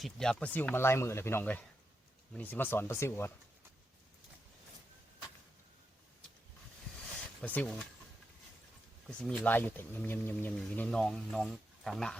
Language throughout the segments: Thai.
ฉีดยาปลาซิวมาไล่มือเลยพี่น้องเลยวันนี้สิมาสอนปลาซิวก่อนปลาซิวก็สิมีลายอยู่แต่เงียบอยู่ในน้องกลางหน้า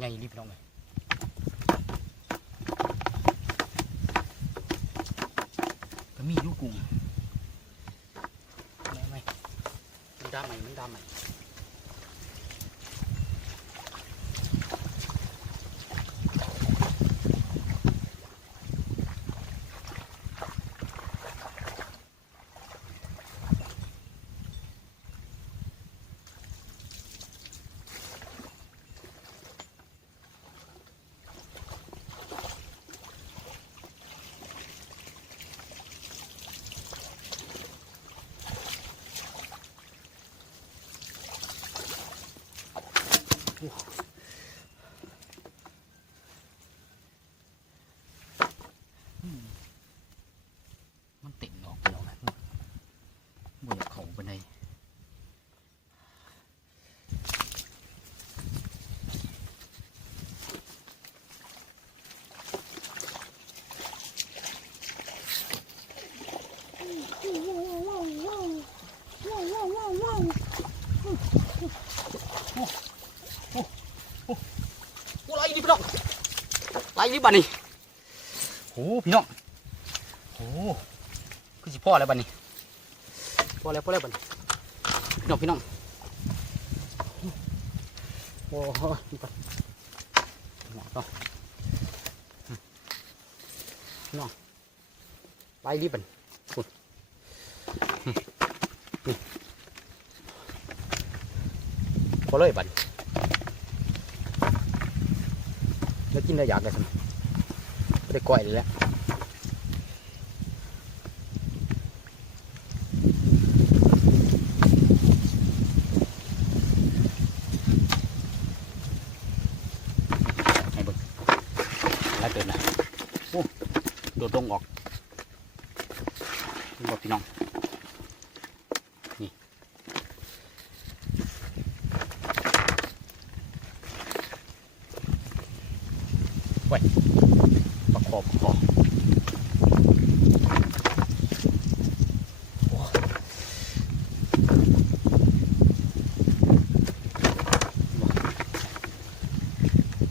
ใหญ่รีบน้องเลยก็มีลูกกุ้งไม่มันดำไหมมันติดออกไปแล้วนะบนเขาไปไหนไล่ดิพี่น้องไล่ดิบ้านี่โอ้พี่น้องโอ้คือสิพ่อแล้วบ้านี่พ่อแล้วบ้านี่พี่น้องโอ้โหนี่ก่อนพี่น้องไล่ดิบ้านี่คุณพอเลยบ้านี่แล้วกินได้อยากเลยสิไม่ได้ก่อยเลยแหละให้เบิ่งแล้วเติมนะโอ้โดดลงออกบอกพี่น้องนี่ไว้ประคอบ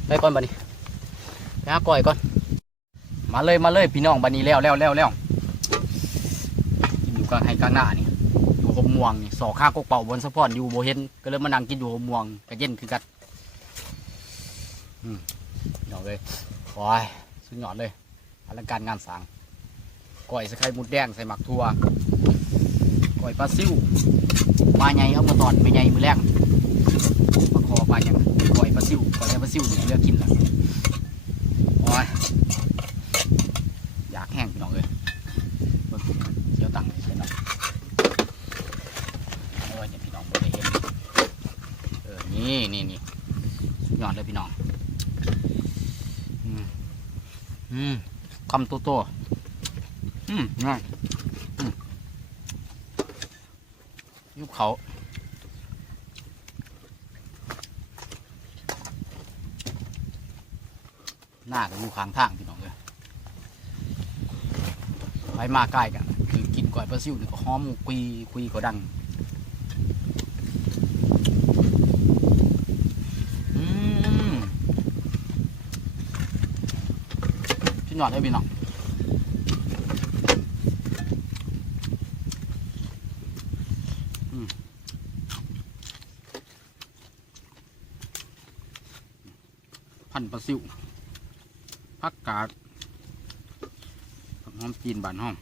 ไปก่อนบัดนี้ไปหาก้อยก่อนมาเลยพี่น้องบัดนี้แล้วกินอยู่กลางไฮกลางหน้านี่อยู่กับม่วงนี่สอข้ากกเป่าบนสะพอนอยู่โบเห็นก็เลยมานั่งกินอยู่กับม่วงกระเย็นคือกันหน่อยเลยโอ้ยสุดยอดเลยอลังการงานสร้างก้อยใส่ไข่มดแดงใส่หมักทั่วก้อยปลาซิวปลาใหญ่เอามาตอนไม่ใหญ่มือแรงปลาคอปลาอย่างก้อยปลาซิวนี่เลือกกินแล้วโอ้ยอยากแห้งพี่น้องเลยเดี๋ยวตังค์ใช่ไหมโอ้ยเนี่ยพี่น้องบ่ได้เห็นนี่สุดยอดเลยพี่น้องคำโตง่ายยุบเขาหน้ากับอยู่ข้างทางพี่น้องเลยไปมาใกล้กันคือกินก้อยปลาซิวนี่ก็หอมคุยก็ดังชิ้นหยอดให้พี่น้องพันปลาซิวผักกาดผักหอมจีนบานห้อง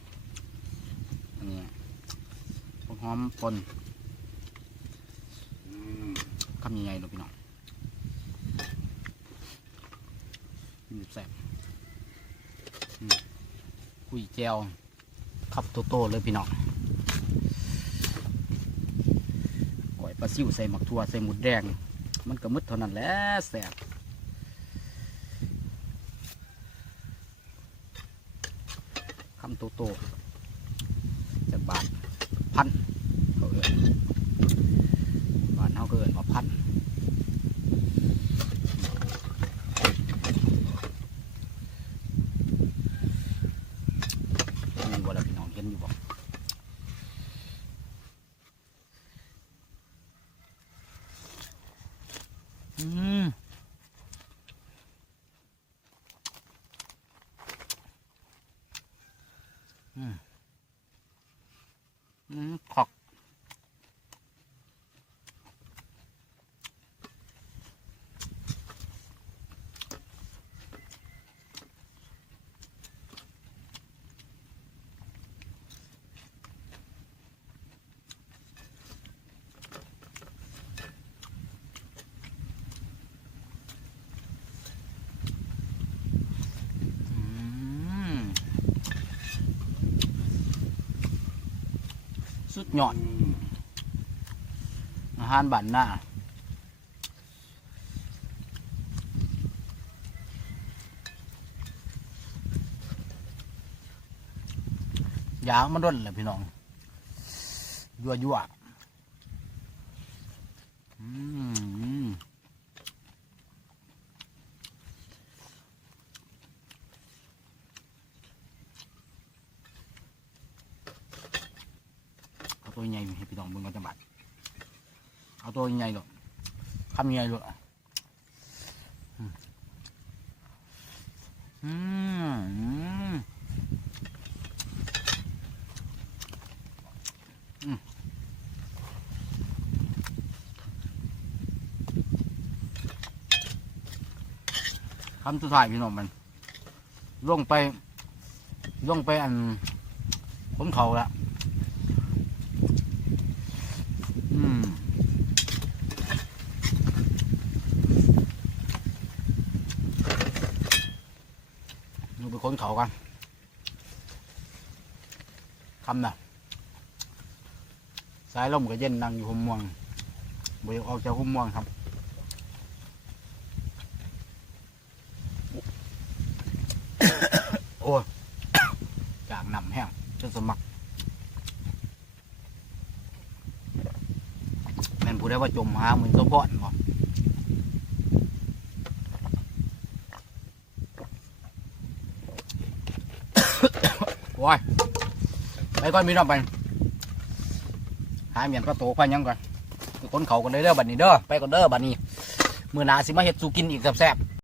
อันนี้หอมปนคำใหญ่ๆเลยพี่น้องกินแซ่บคุยแจวขับโตๆเลยพี่น้องก๋วยปลาซิวใส่หมักทั่วใส่หมูแดงมันก็มืดเท่านั้นแหละแซ่บคำโตๆจากบาทพันเขาเอิ้นบาทเขาก็เอิ้นว่าพันมีว่าแล้วพี่น้องเห็นอยู่บ่ขอกสุดยอดอาหารบ้านหน้ายางมันด้นเลยพี่น้องยั่วเอาตัวใหญ่ให้พี่น้องมึงก็จะบัดเอาตัวใหญ่หรอกคำใหญ่หรอกคำสุดท้ายพี่น้องมันล่วงไปอันผมเขาละดูไปค้นเขากันคำน่ะสายลมก็เย็นนั่งอยู่หุ่มม่วงบ่อยากออกจากหุ่มม่วงครับโอ้ยจากน้ำแห้งจนสมัครแม่นผู้ได้ว่าจมหาเหมือนสมพรบ่โอ้ยไปก่อนมีน้องไปหาเมียนปลาโตไปยังก่อนไปค้นเขากันเด้อบัดนี้เด้อไปก่อนเด้อบัดนี้มื้อหน้าสิมาเฮ็ดสู่กินอีกแซ่บๆ